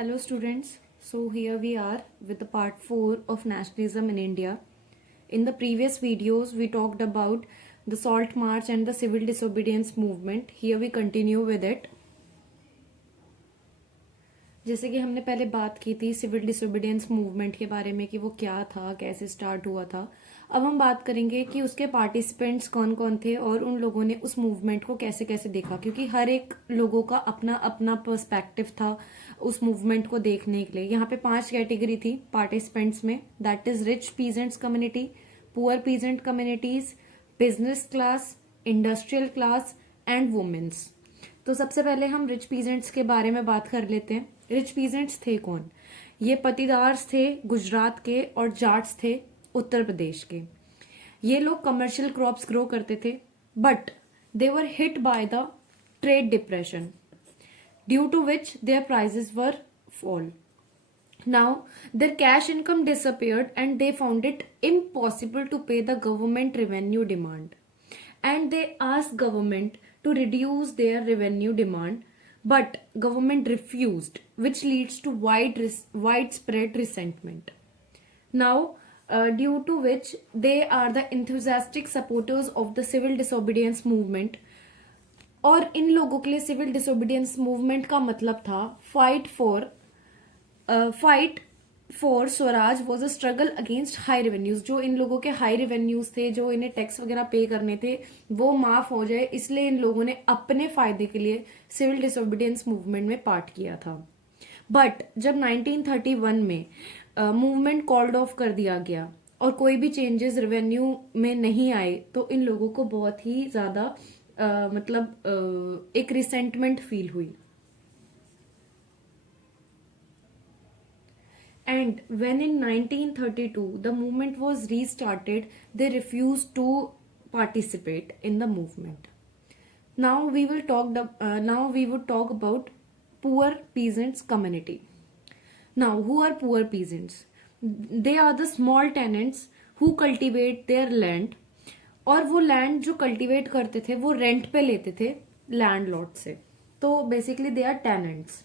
Hello students, so here we are with the part 4 of nationalism in India. In the previous videos we talked about the Salt March and the civil disobedience movement. Here we continue with it. जैसे कि हमने पहले बात की थी civil disobedience movement के बारे में कि वो क्या था, कैसे स्टार्ट हुआ था. अब हम बात करेंगे कि उसके पार्टिसिपेंट्स कौन कौन थे और उन लोगों ने उस मूवमेंट को कैसे कैसे देखा, क्योंकि हर एक लोगों का अपना अपना पर्सपेक्टिव था उस मूवमेंट को देखने के लिए. यहाँ पे 5 कैटेगरी थी पार्टिसिपेंट्स में, that is rich peasants community, poor peasant communities, business class, industrial class and womens. तो सबसे पहले हम रिच पीजेंट्स के बारे में बात कर लेते हैं. रिच पीजेंट्स थे कौन? ये पटीदार्स थे गुजरात के और जाट्स थे उत्तर प्रदेश के. ये लोग कमर्शियल क्रॉप्स ग्रो करते थे, but they were hit by the trade depression due to which their prices were fall. Now, their cash income disappeared and they found it impossible to pay the government revenue demand. And they asked government to reduce their revenue demand, but government refused, which leads to widespread resentment. Now, due to which they are the enthusiastic supporters of the civil disobedience movement. और इन लोगों के लिए civil disobedience movement का मतलब था fight for Swaraj was a struggle against high revenues. जो इन लोगों के हाई रेवेन्यूज थे, जो इन्हें टैक्स वगैरह पे करने थे, वो माफ हो जाए, इसलिए इन लोगों ने अपने फायदे के लिए सिविल डिसोबीडियंस मूवमेंट में पार्ट किया था. बट जब 1931 में मूवमेंट कॉल्ड ऑफ कर दिया गया और कोई भी चेंजेस रेवेन्यू में नहीं आए, तो इन लोगों को बहुत ही ज्यादा एक रिसेंटमेंट फील हुई. And when in 1932 the movement was restarted, they refused to participate in the movement. Now we would talk about poor peasants community. Now, who are poor peasants? They are the small tenants who cultivate their land. और वो land जो cultivate करते थे वो rent पे लेते थे landlord से. तो basically they are tenants.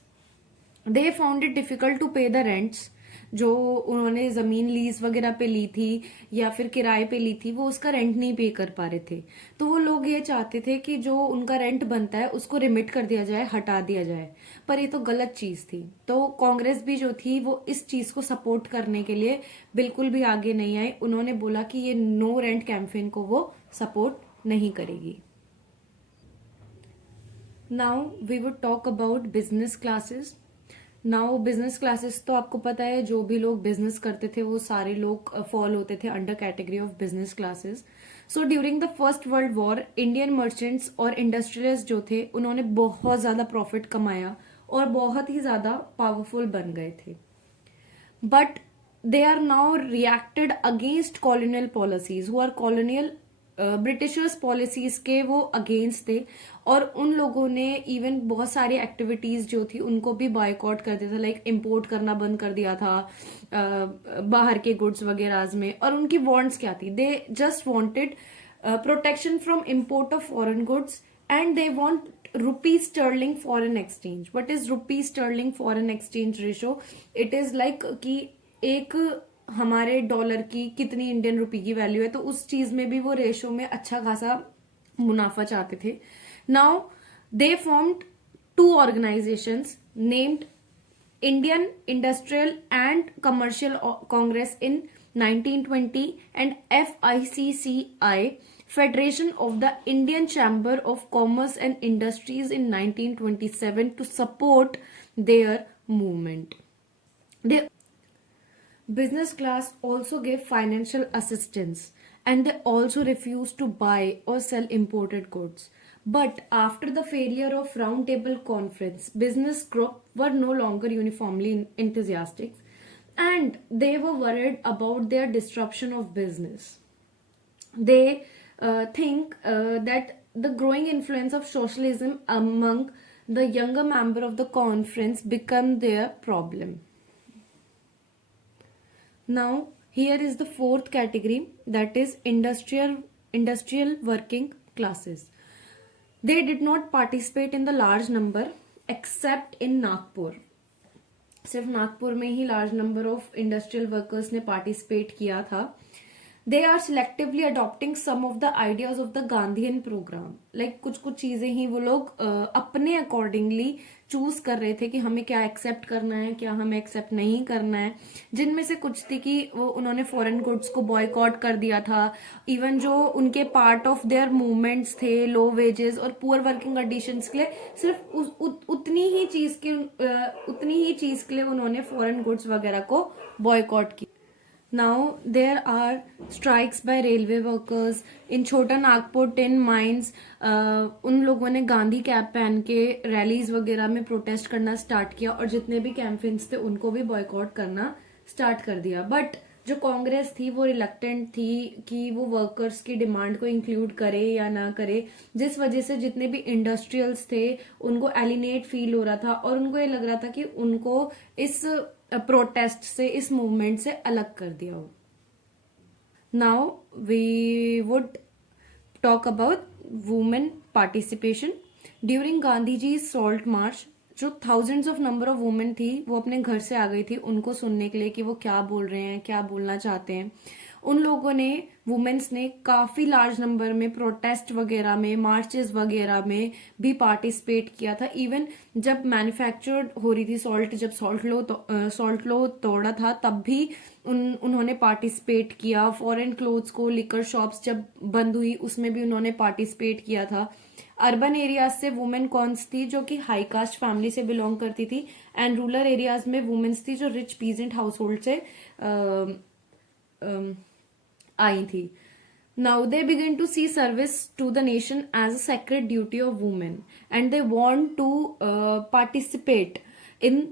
They found it difficult to pay the rents. जो उन्होंने जमीन लीज वगैरह पे ली थी या फिर किराए पे ली थी, वो उसका रेंट नहीं पे कर पा रहे थे. तो वो लोग ये चाहते थे कि जो उनका रेंट बनता है उसको रिमिट कर दिया जाए, हटा दिया जाए. पर ये तो गलत चीज थी. तो कांग्रेस भी जो थी वो इस चीज को सपोर्ट करने के लिए बिल्कुल भी आगे नहीं आई. उन्होंने बोला कि ये नो रेंट कैंपेन को वो सपोर्ट नहीं करेगी. Now we would talk about business classes. Now business classes तो आपको पता है, जो भी लोग बिजनेस करते थे वो सारे लोग फॉल होते थे under category of business classes. So during the first world war Indian merchants और इंडस्ट्रियलिस्ट जो थे उन्होंने बहुत ज्यादा प्रॉफिट कमाया और बहुत ही ज्यादा पावरफुल बन गए थे. But they are now reacted against colonial policies. Who are colonial Britishers policies के वो अगेंस्ट थे और उन लोगों ने इवन बहुत सारी एक्टिविटीज जो थी उनको भी बॉयकॉट कर दिया था. लाइक इम्पोर्ट करना बंद कर दिया था बाहर के गुड्स वगैरह में. और उनकी वांट्स क्या थी? They just wanted protection from import of foreign goods and they want rupee sterling foreign exchange. What is rupee sterling foreign exchange ratio? It is like कि एक हमारे डॉलर की कितनी इंडियन रुपी की वैल्यू है, तो उस चीज में भी वो रेशो में अच्छा खासा मुनाफा चाहते थे. Now they formed 2 organizations named Indian Industrial and Commercial Congress in 1920 and FICCI, Federation of the Indian Chamber of Commerce and Industries in 1927 to support their movement. The business class also gave financial assistance and they also refused to buy or sell imported goods. But after the failure of Round Table Conference, business group were no longer uniformly enthusiastic and they were worried about their disruption of business. They think that the growing influence of socialism among the younger member of the conference become their problem. Now, here is the 4th category, that is industrial working classes. They did not participate in the large number except in Nagpur. सिर्फ नागपुर में ही large number of industrial workers ने participate किया था. They are selectively adopting some of the ideas of the Gandhian program. Like कुछ कुछ चीजें ही वो लोग अपने अकॉर्डिंगली चूज कर रहे थे कि हमें क्या एक्सेप्ट करना है, क्या हमें एक्सेप्ट नहीं करना है. जिनमें से कुछ थी कि वो उन्होंने फॉरेन गुड्स को बॉयकॉट कर दिया था. इवन जो उनके पार्ट ऑफ देयर मूवमेंट्स थे, लो वेजेस और पुअर वर्किंग कंडीशंस के लिए, सिर्फ उतनी ही चीज के लिए उन्होंने फॉरेन गुड्स वगैरह को बॉयकॉट किया. Now there are strikes by railway workers in छोटा नागपुर टिन माइंस. उन लोगों ने गांधी कैप पहन के रैलीज वगैरह में प्रोटेस्ट करना स्टार्ट किया और जितने भी कैंपेन्स थे उनको भी बॉयकॉट करना स्टार्ट कर दिया. बट जो कांग्रेस थी वो रिलक्टेंट थी कि वो वर्कर्स की डिमांड को इंक्लूड करे या ना करे, जिस वजह से जितने भी इंडस्ट्रियल्स थे उनको एलिनेट फील हो रहा था और उनको ये लग रहा था कि उनको इस प्रोटेस्ट से, इस मूवमेंट से अलग कर दिया हो. Now we would talk about women participation during Gandhi ji salt march. जो thousands of number of women थी वो अपने घर से आ गई थी उनको सुनने के लिए कि वो क्या बोल रहे हैं, क्या बोलना चाहते हैं. उन लोगों ने, वुमेन्स ने काफी लार्ज नंबर में प्रोटेस्ट वगैरह में, मार्चेस वगैरह में भी पार्टिसिपेट किया था. इवन जब मैन्युफैक्चर हो रही थी सॉल्ट, जब सॉल्ट लो तोड़ा था तब भी उन्होंने पार्टिसिपेट किया. फॉरेन क्लोथ्स को, लिकर शॉप्स जब बंद हुई उसमें भी उन्होंने पार्टिसिपेट किया था. अर्बन एरियाज से वुमेन कौन्स थी जो कि हाई कास्ट फैमिली से बिलोंग करती थी, एंड रूरल एरियाज में वुमेन्स थी जो रिच पीजेंट हाउस होल्ड से आई थी. Now they begin to see service to the nation as a sacred duty of women and they want to participate in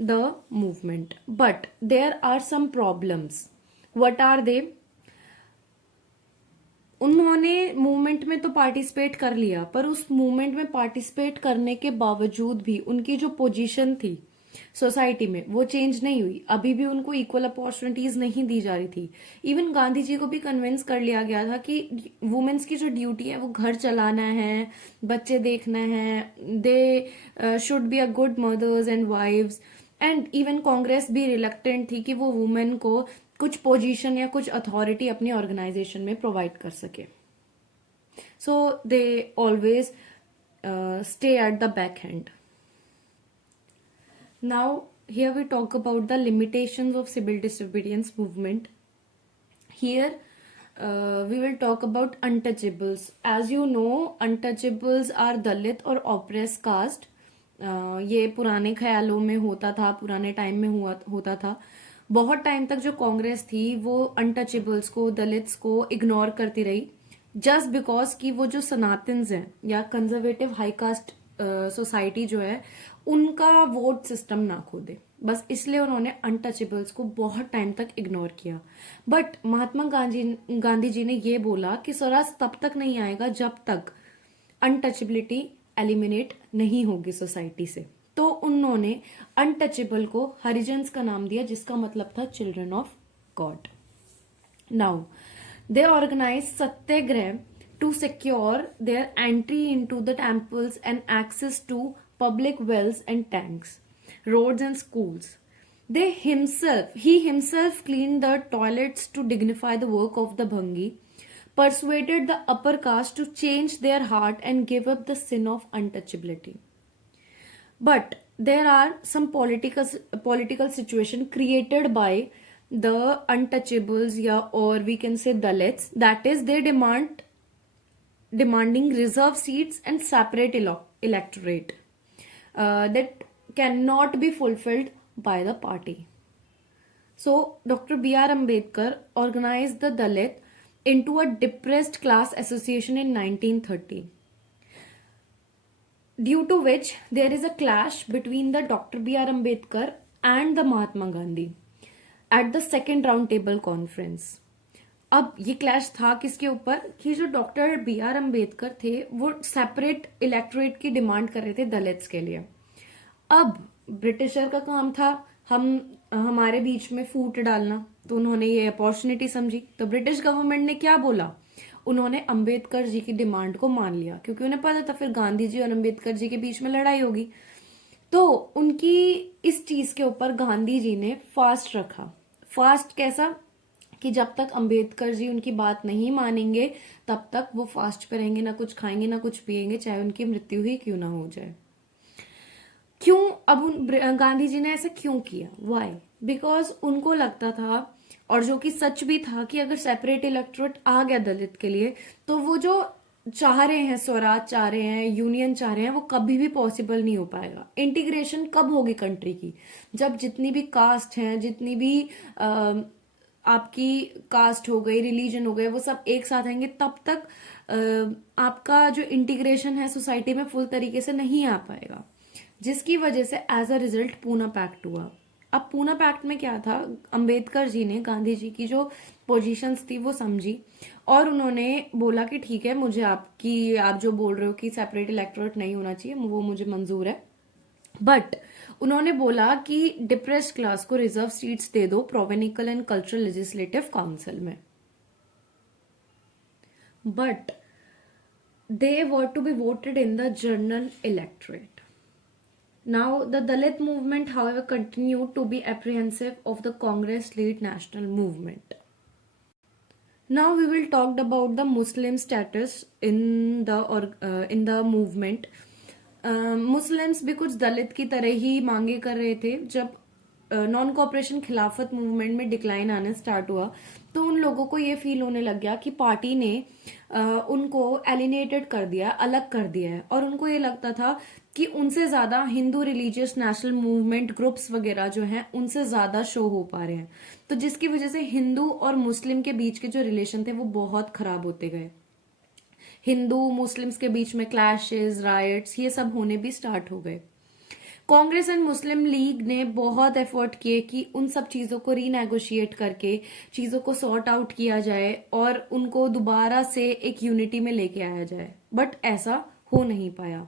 the movement. But there are some problems. What are they? उन्होंने movement में तो participate कर लिया, पर उस movement में participate करने के बावजूद भी उनकी जो पोजीशन थी सोसाइटी में वो चेंज नहीं हुई. अभी भी उनको इक्वल अपॉर्चुनिटीज नहीं दी जा रही थी. इवन गांधी जी को भी कन्विंस कर लिया गया था कि वुमेन्स की जो ड्यूटी है वो घर चलाना है, बच्चे देखना है, they should be a good mothers and wives. And even Congress भी रिलक्टेंट थी कि वो वुमेन को कुछ पोजीशन या कुछ अथॉरिटी अपनी ऑर्गेनाइजेशन में प्रोवाइड कर सके. So they always stay at the back hand. Now here we talk about the limitations of civil disobedience movement. Here we will talk about untouchables. As you know, untouchables are Dalit or oppressed caste. ये पुराने ख्यालों में होता था, पुराने time में होता था. बहुत टाइम तक जो कांग्रेस थी वो अनटचेबल्स को, दलित्स को इग्नोर करती रही, जस्ट बिकॉज कि वो जो सनातन्स हैं या कंजर्वेटिव हाई कास्ट सोसाइटी जो है उनका वोट सिस्टम ना खो दे. बस इसलिए उन्होंने अनटचेबल्स को बहुत टाइम तक इग्नोर किया. बट महात्मा गांधी जी ने ये बोला कि स्वराज तब तक नहीं आएगा जब तक अनटचेबिलिटी एलिमिनेट नहीं होगी सोसाइटी से. तो उन्होंने अनटचेबल को हरिजन्स का नाम दिया, जिसका मतलब था children of God. Now they organize satyagraha to secure their entry into the temples and access to public wells and tanks, roads and schools. He himself cleaned the toilets to dignify the work of the Bhangi, persuaded the upper caste to change their heart and give up the sin of untouchability. But there are some political situation created by the untouchables, or we can say Dalits, that is they demanding reserve seats and separate electorate that cannot be fulfilled by the party. So Dr. B.R. Ambedkar organized the Dalit into a depressed class association in 1930, due to which there is a clash between the Dr. B.R. Ambedkar and the Mahatma Gandhi at the second round table conference. अब ये clash था किसके ऊपर कि जो doctor B are Ambedkar थे वो separate electorate की डिमांड कर रहे थे दलित्स के लिए. अब ब्रिटिशर का काम था हमारे बीच में फूट डालना, तो उन्होंने ये अपॉर्चुनिटी समझी. तो ब्रिटिश गवर्नमेंट ने क्या बोला, उन्होंने अंबेडकर जी की डिमांड को मान लिया, क्योंकि उन्हें पता था फिर गांधी जी और अंबेडकर जी के बीच में लड़ाई होगी. तो उनकी इस चीज के ऊपर गांधी जी ने फास्ट रखा। फास्ट कैसा कि जब तक अंबेडकर जी उनकी बात नहीं मानेंगे तब तक वो फास्ट पे रहेंगे, ना कुछ खाएंगे ना कुछ पिएंगे, चाहे उनकी मृत्यु ही क्यों ना हो जाए। क्यों? अब गांधी जी ने ऐसा क्यों किया? वाई? बिकॉज उनको लगता था, और जो कि सच भी था, कि अगर सेपरेट इलेक्टोरेट आ गया दलित के लिए तो वो जो चाह रहे हैं, स्वराज चाह रहे हैं, यूनियन चाह रहे हैं, वो कभी भी पॉसिबल नहीं हो पाएगा। इंटीग्रेशन कब होगी कंट्री की? जब जितनी भी कास्ट हैं, जितनी भी आपकी कास्ट हो गई, रिलीजन हो गए, वो सब एक साथ आएंगे, तब तक आपका जो इंटीग्रेशन है सोसाइटी में फुल तरीके से नहीं आ पाएगा। जिसकी वजह से as a result Poona pact हुआ। अब पूना पैक्ट में क्या था? अंबेडकर जी ने गांधी जी की जो पोजीशंस थी वो समझी और उन्होंने बोला कि ठीक है, मुझे आप जो बोल रहे हो कि सेपरेट इलेक्टोरेट नहीं होना चाहिए, वो मुझे मंजूर है, बट उन्होंने बोला कि डिप्रेस्ड क्लास को रिजर्व सीट्स दे दो प्रोवेनिकल एंड कल्चरल लेजिस्लेटिव काउंसिल में। But they were to be voted in the general electorate. Now, the Dalit movement, however, continued to be apprehensive of the Congress-led national movement. Now, we will talk about the Muslim status in the movement. Muslims भी कुछ दलित की तरह ही मांगे कर रहे थे। जब non cooperation खिलाफत मूवमेंट में डिक्लाइन आने स्टार्ट हुआ तो उन लोगों को ये फील होने लग गया कि पार्टी ने उनको एलिनेटेड कर दिया, अलग कर दिया है, और उनको ये लगता था कि उनसे ज्यादा Hindu religious national movement groups वगैरह जो हैं उनसे ज्यादा शो हो पा रहे हैं। तो जिसकी वजह से हिंदू और मुस्लिम के बीच के जो रिलेशन थे वो बहुत खराब होते गए। हिंदू मुस्लिम्स के बीच में क्लैशेस, राइट्स, ये सब होने भी स्टार्ट हो गए। कांग्रेस एंड मुस्लिम लीग ने बहुत एफर्ट किए कि उन सब चीजों को रीनेगोशिएट करके चीजों को सॉर्ट आउट किया जाए और उनको दोबारा से एक यूनिटी में लेके आया जाए, बट ऐसा हो नहीं पाया।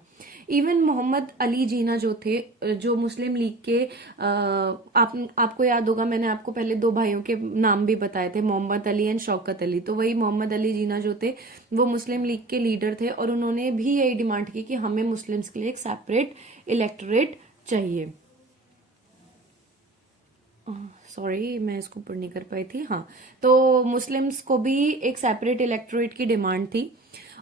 इवन मोहम्मद अली जीना जो थे, जो मुस्लिम लीग के आपको याद होगा, मैंने आपको पहले दो भाइयों के नाम भी बताए थे, मोहम्मद अली एंड शौकत अली। तो वही मोहम्मद अली जीना जो थे वो मुस्लिम लीग के लीडर थे और उन्होंने भी यही डिमांड की कि हमें मुस्लिम्स के लिए एक सेपरेट इलेक्टोरेट चाहिए। सॉरी, मैं इसको ऊपर नहीं कर पाई थी। हाँ, तो मुस्लिम्स को भी एक सेपरेट इलेक्टोरेट की डिमांड थी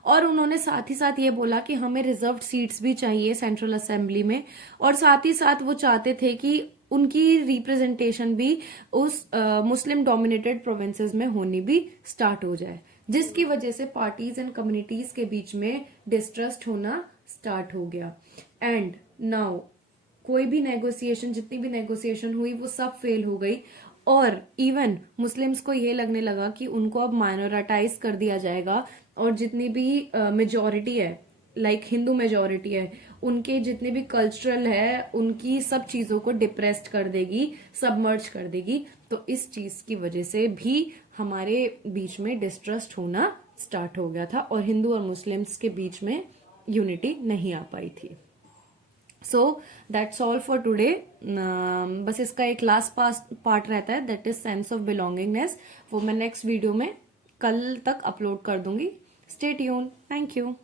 और उन्होंने साथ ही साथ ये बोला कि हमें रिजर्व्ड सीट्स भी चाहिए सेंट्रल असेंबली में, और साथ ही साथ वो चाहते थे कि उनकी रिप्रेजेंटेशन भी उस मुस्लिम डोमिनेटेड प्रोविंसेस में होनी भी स्टार्ट हो जाए, जिसकी वजह से पार्टीज एंड कम्युनिटीज के बीच में डिस्ट्रस्ट होना स्टार्ट हो गया। एंड नाउ कोई भी नेगोशिएशन, जितनी भी नेगोशिएशन हुई वो सब फेल हो गई, और इवन मुस्लिम्स को ये लगने लगा कि उनको अब माइनॉरिटाइज कर दिया जाएगा और जितनी भी मेजॉरिटी है, लाइक हिंदू मेजॉरिटी है, उनके जितने भी कल्चरल है उनकी सब चीजों को डिप्रेस्ड कर देगी, सबमर्ज कर देगी। तो इस चीज की वजह से भी हमारे बीच में डिस्ट्रस्ट होना स्टार्ट हो गया था और हिंदू और मुस्लिम्स के बीच में यूनिटी नहीं आ पाई थी। So that's all for today. बस इसका एक लास्ट पार्ट रहता है, that is sense of belongingness. वो मैं नेक्स्ट वीडियो में कल तक अपलोड कर दूंगी। Stay tune. Thank you.